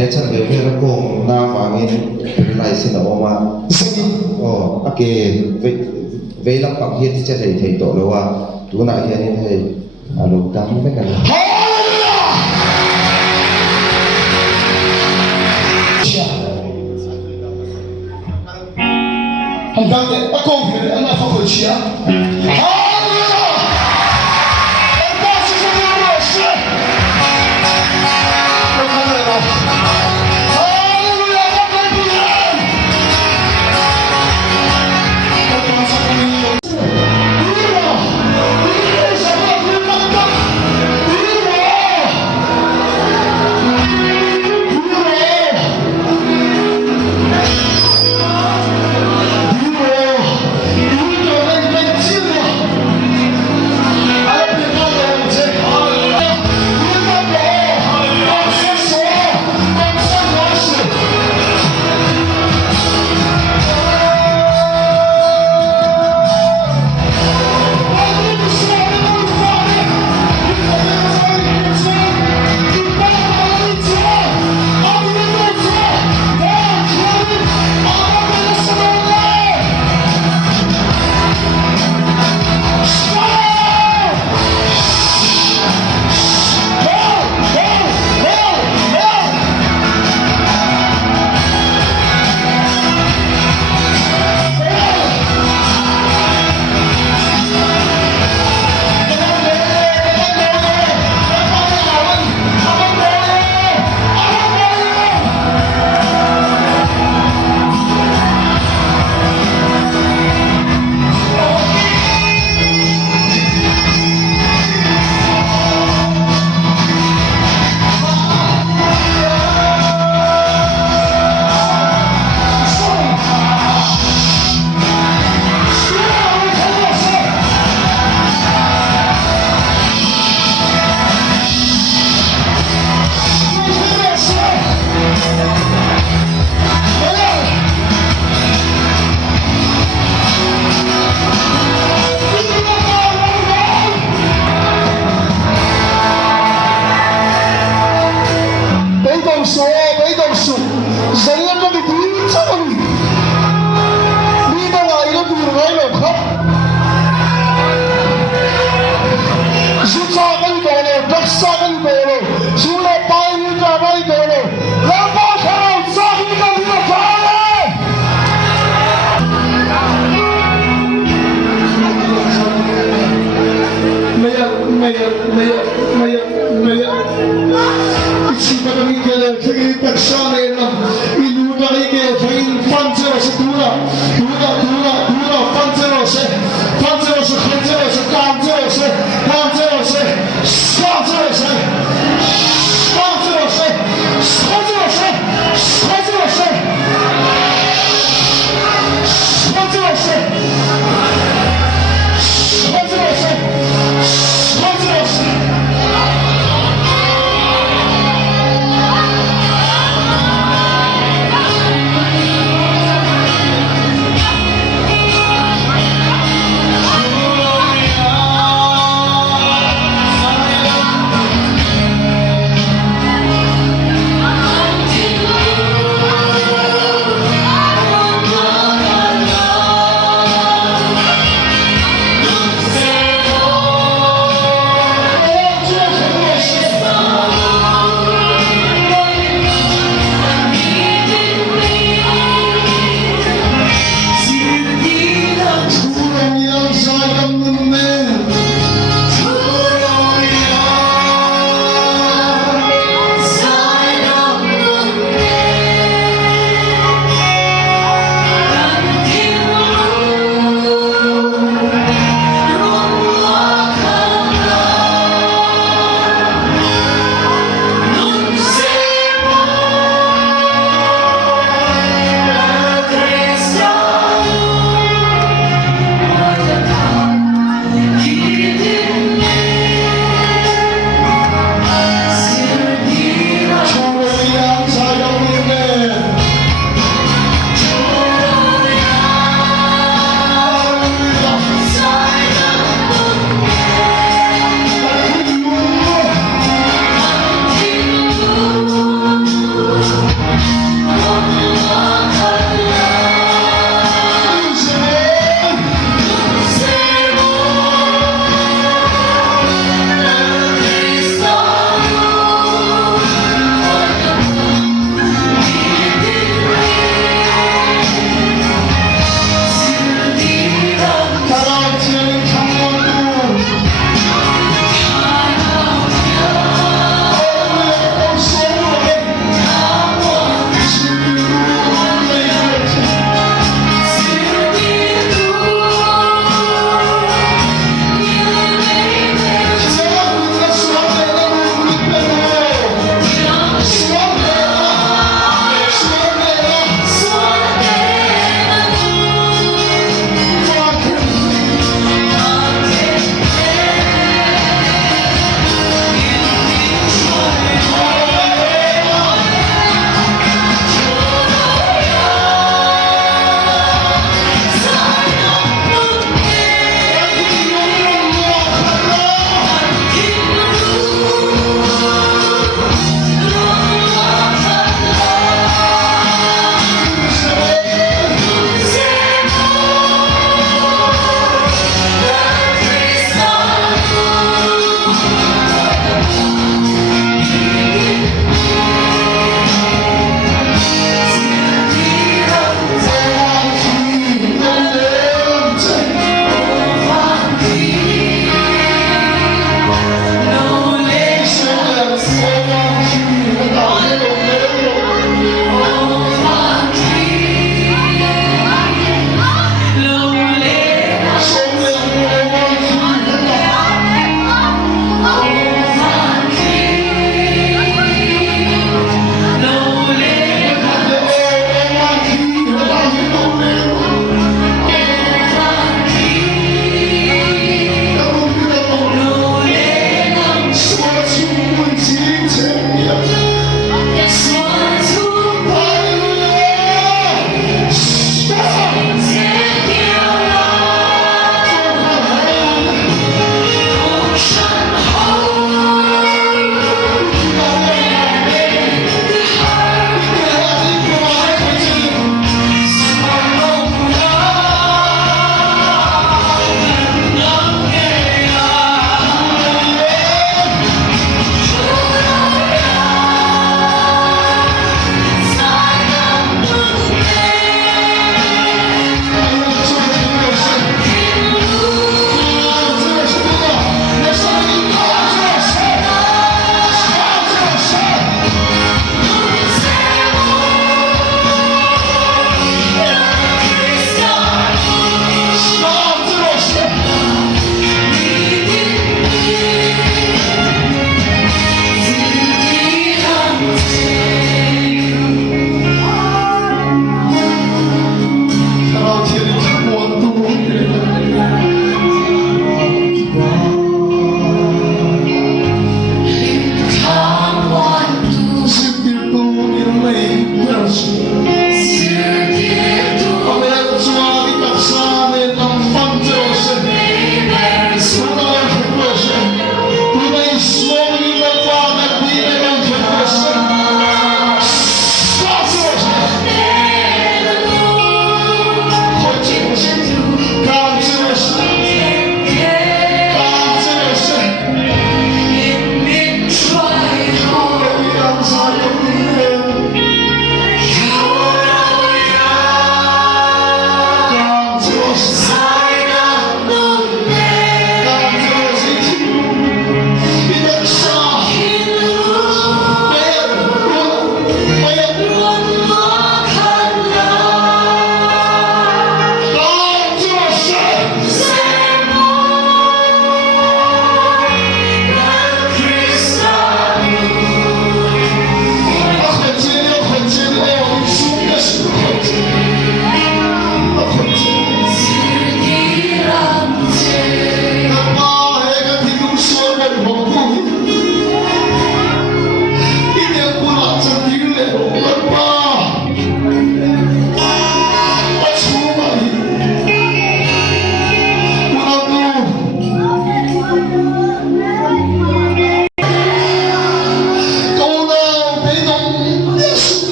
dia chan be be ko na fangin realize na oma oh ake ve lam pang hi ti cha thei to lo wa tu na hian in hei alo kam be kan Ang dami, ako ang napakot siya. Hallelujah! Ang basa sa mga siya! Hallelujah! Hallelujah! Ang kaibigan! Ang basa sa mga Ira! Ira sa mga lumagkat! Ira!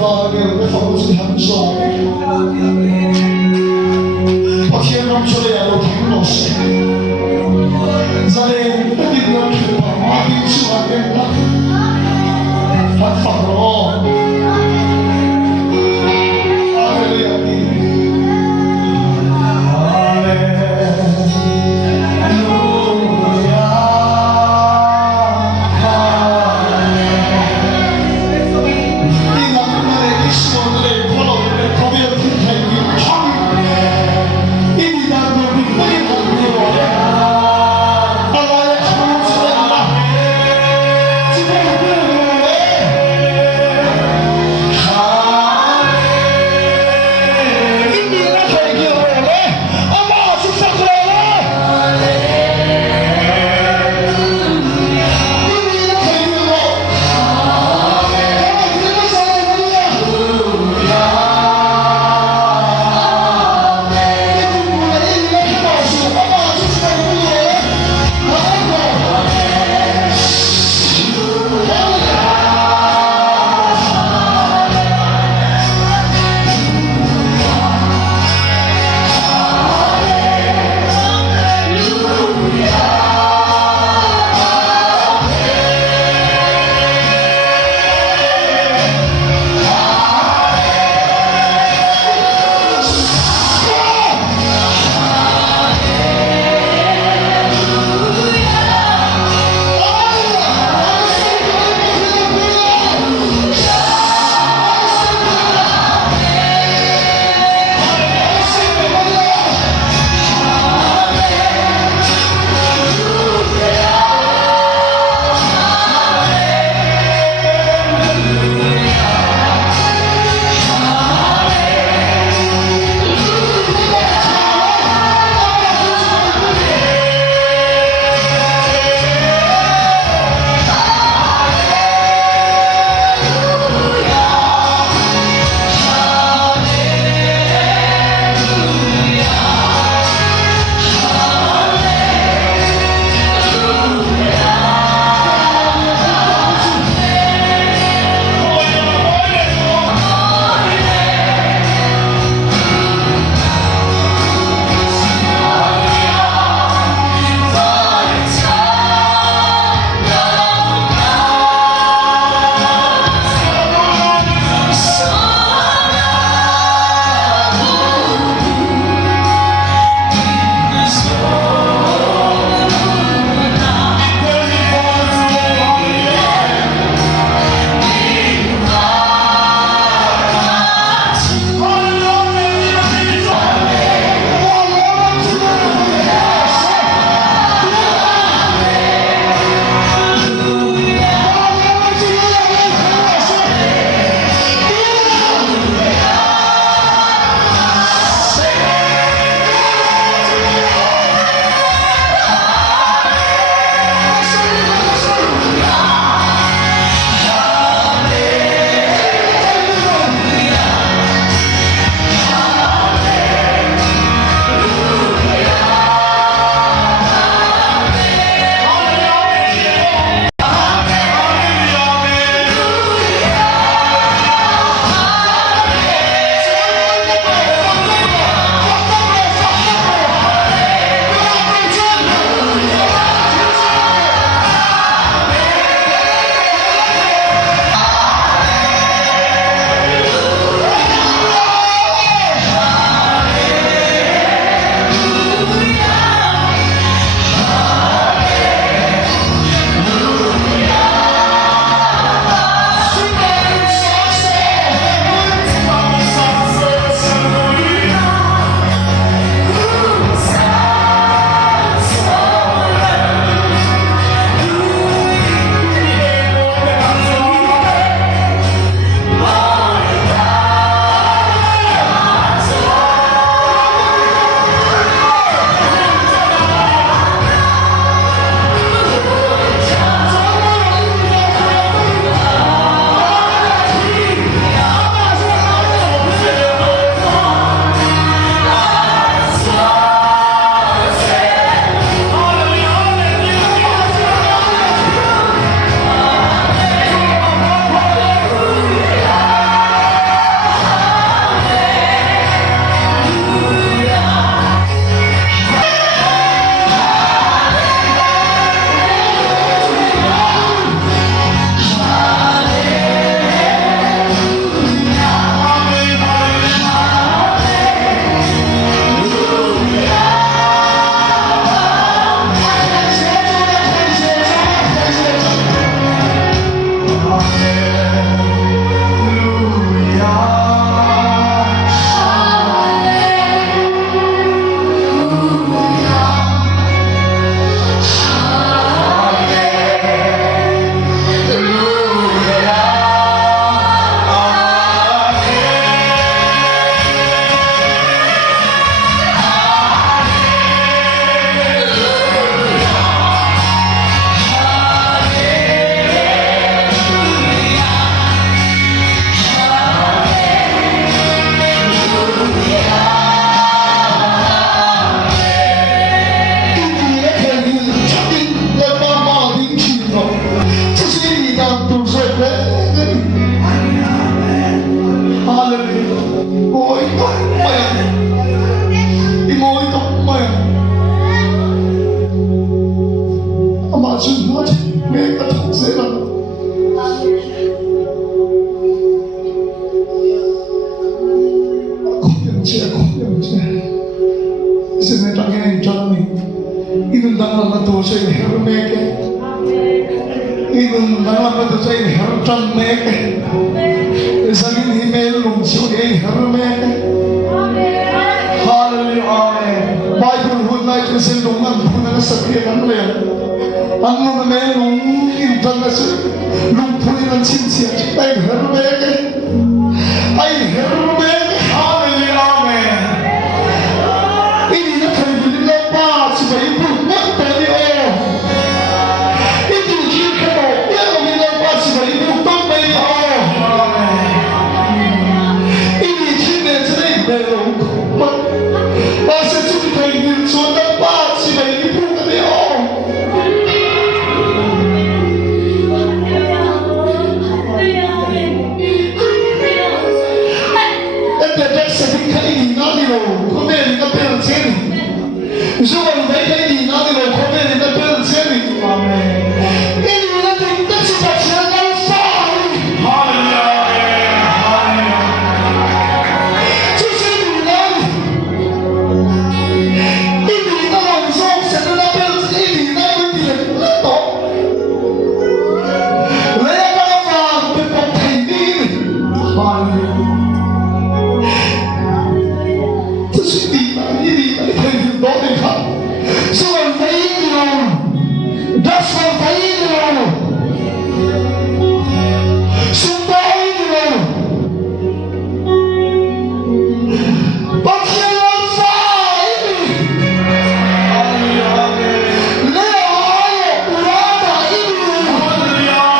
发给我发过去他们说，我天让出来了，听老师，在那那地方去把马兵出来给他，他发了，阿门了阿门。 도저히 헤르메게 이는 나라가 도저히 헤르탄메게 이상인 힘의 롱치오게 헤르메게 할렐루야 아멘 바이블 훈나이 그것을 농한 분을 섞게 간래 안노는 롱 인터넷을 롱푸리는 진지하지 아이 헤르메게 아이 헤르메게 할렐루야 아멘 ini nak kali lepas supaya ibu tadi oh itu kita dia kali lepas supaya ibu tadi oh ini kita sedang belum masa kita ingin sudah lepas supaya ibu tadi oh ada sedikit kali ini nanti loh kau ni kita perlu sini Zuwan baik ini nanti lo komen di depan sini. Amin. Ini nanti kita sudah siapkan sahur. Haleluya. Haleluya. Jadi nanti ini kita langsung setelah depan ini nanti letak. Lepas apa depan ini. Haleluya. Jadi ini Doa Suwan Tayyidun Daswan Tayyidun Sundaidun Bakhyalan Sa'ini Lea Ayo Urada Ini Haleluya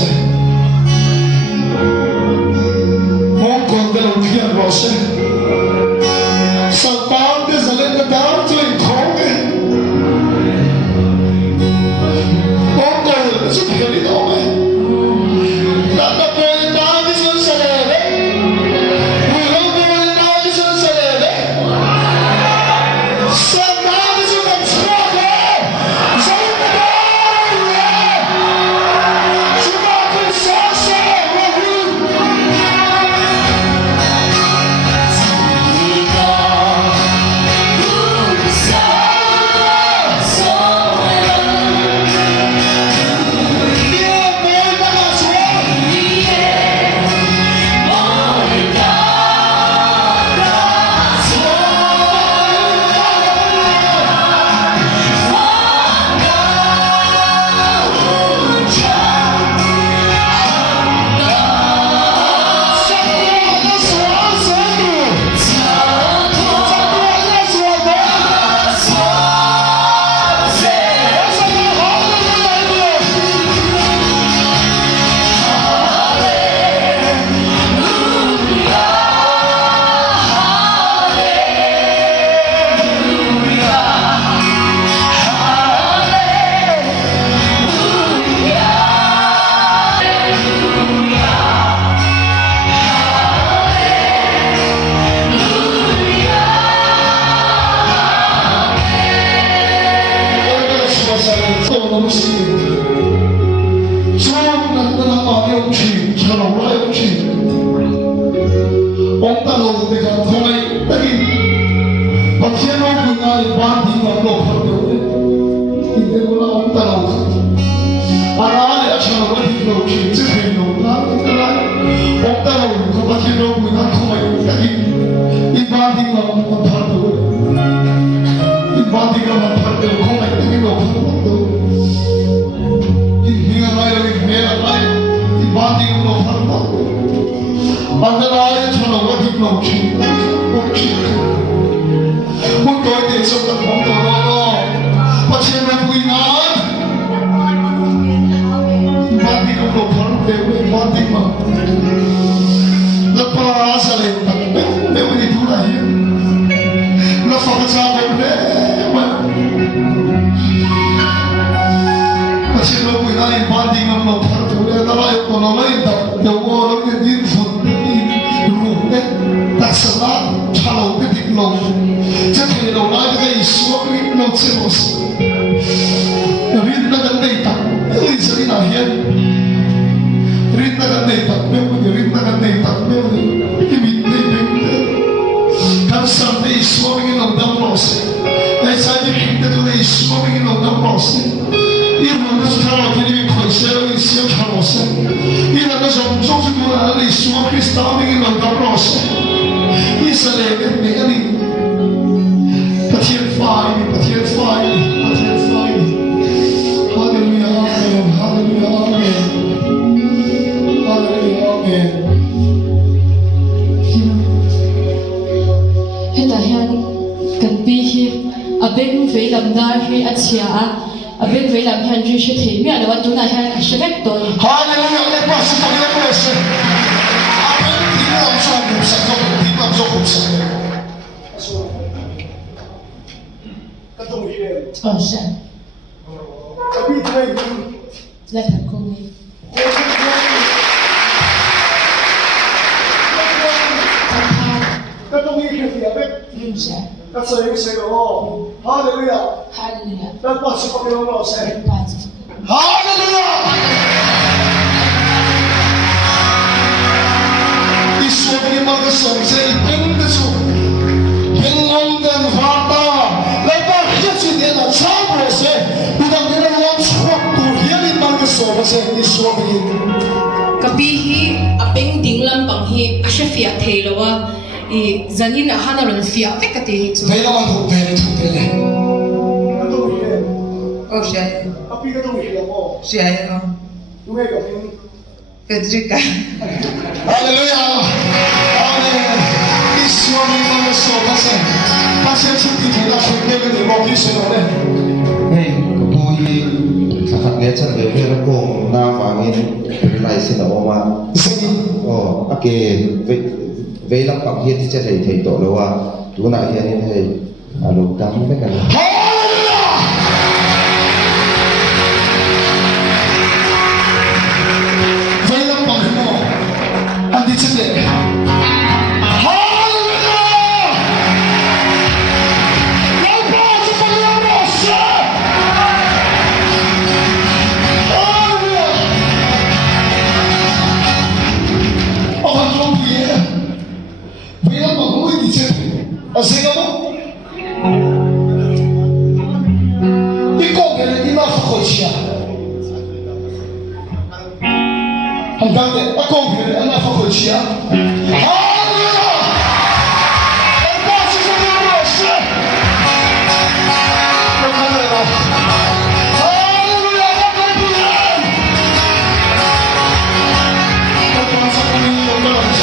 se mon con de lo kia lo se saltao de zalenda dao to in konge mon con su che li dove la poi da di sul saleve we lo poi da di sul saleve saltao su la strada Kabihi apeng dinglam panghi asya fiat theilawa I zanin ahana ron fiat vekati chu Vela man ho vela thutele Oh, siya. Api ka tong hiya mo Siya. Tungai ka pin Federica. Hallelujah Amen Iswa mi mo so pase Pase chuti thela chute ke ni mo ki se no le Hey, tôi 咧趁着迄个讲那方面来先了我嘛，哦，啊嘅为了放迄只嚟睇到了话，读那些呢係啊路咁咩กัน哈利路亚！为了帮什么？安迪真的。哈利路亚！老爸，这帮人老师。哈利路亚！我很中意。为了帮我一切，啊，谁个么？你讲给人，你哪不回去啊？很当的，我讲给人，哪不回去啊？哈利路亚！我爸是这个老师，我看到了。哈利路亚，我跟不人。我爸是我们有个老师，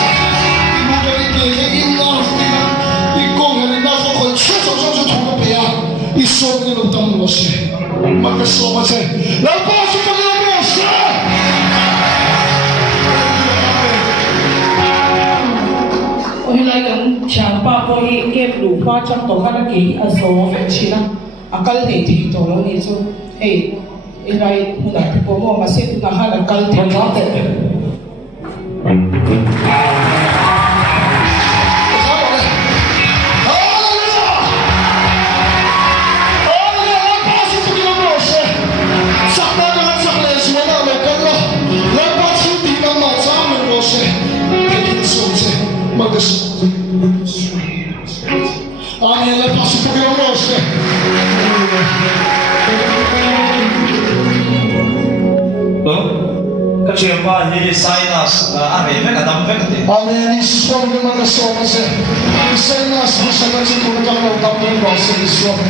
你给你给人一老师，你讲给人，哪不回去？手上就涂个白啊！你说你都当老师。妈个说嘛去，老爸是不是老师？我去来讲强巴可以给鲁巴将到他那给啊所分去啦，啊搞地铁到了你就哎，一来湖南的婆婆嘛先到他那搞地铁的。阿弥来把手不给我老师。个全部你塞纳斯阿美那个当那个的。阿弥，你说你们的说嘛是？你塞纳斯不是那几个当了当兵老师，你说你。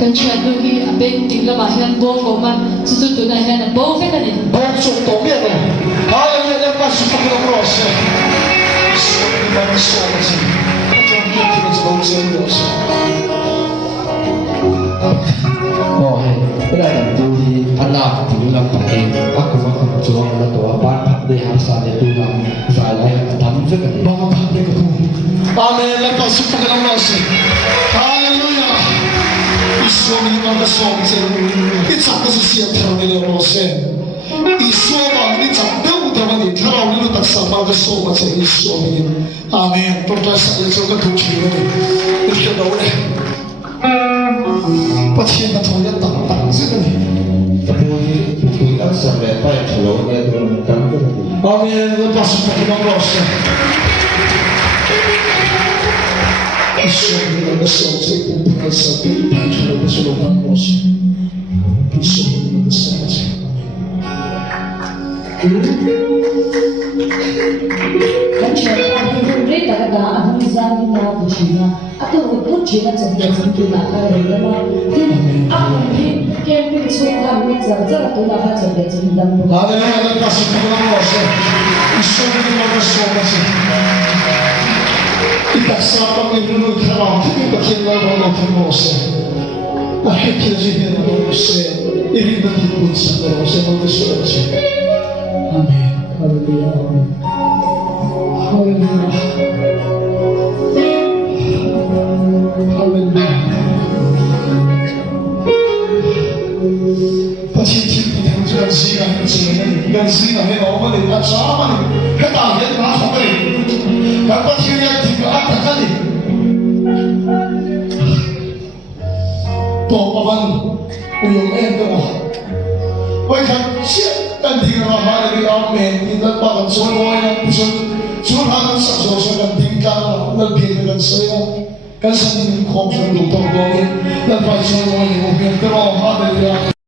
跟全都去阿边顶了嘛，现波国嘛，只是读那现在波飞个呢。我做多面了，阿弥来把手不给我老师。说你们的说嘛是？我讲你听得懂这个是？哦嘿，那人都是安那丢人白的，啊，我们做那多把拍的哈啥的丢人，再来谈这个。帮我拍那个图。阿弥来把手不给我老师。哈利路亚！你说你们的说嘛是？你怎么是先听的老师？你说嘛，你怎么不得嘛？你看到你都打什么的说嘛？这你说你，阿弥，都在上一周个图去了你，你听到嘞？把天的头要挡这个呢。不会按上来拜出楼那个刚个。阿弥，我把手给我老师。你说你们的手这不能是被拍出来的是我们老师。你说你们的手这。完全阿不是这个的，阿不是阿不拿不去嘛，阿不觉得真的真的拿开来的吗？阿不是给别出他们这个都拿开真的真的不。阿弥，来把手给我老师。你说你们的手嘛是？你打啥帮你路看到，你把天老老听老师。那还偏这边的老师，一定能听不清的老师，我跟说的是。阿弥，哈利路亚，哈利路亚，哈利路亚。把天天你听这个时间，这个时间还老么的，那啥嘛的，还大人拿出来，还把天天听个安达干的，多麻烦，不用挨的嘛，我看现。但听了哈利路亚，每天把人说我呀，不是说他们上手说人听干了，那别人谁呀？跟神明狂传如同光面，那快说我有面对我哈利路亚。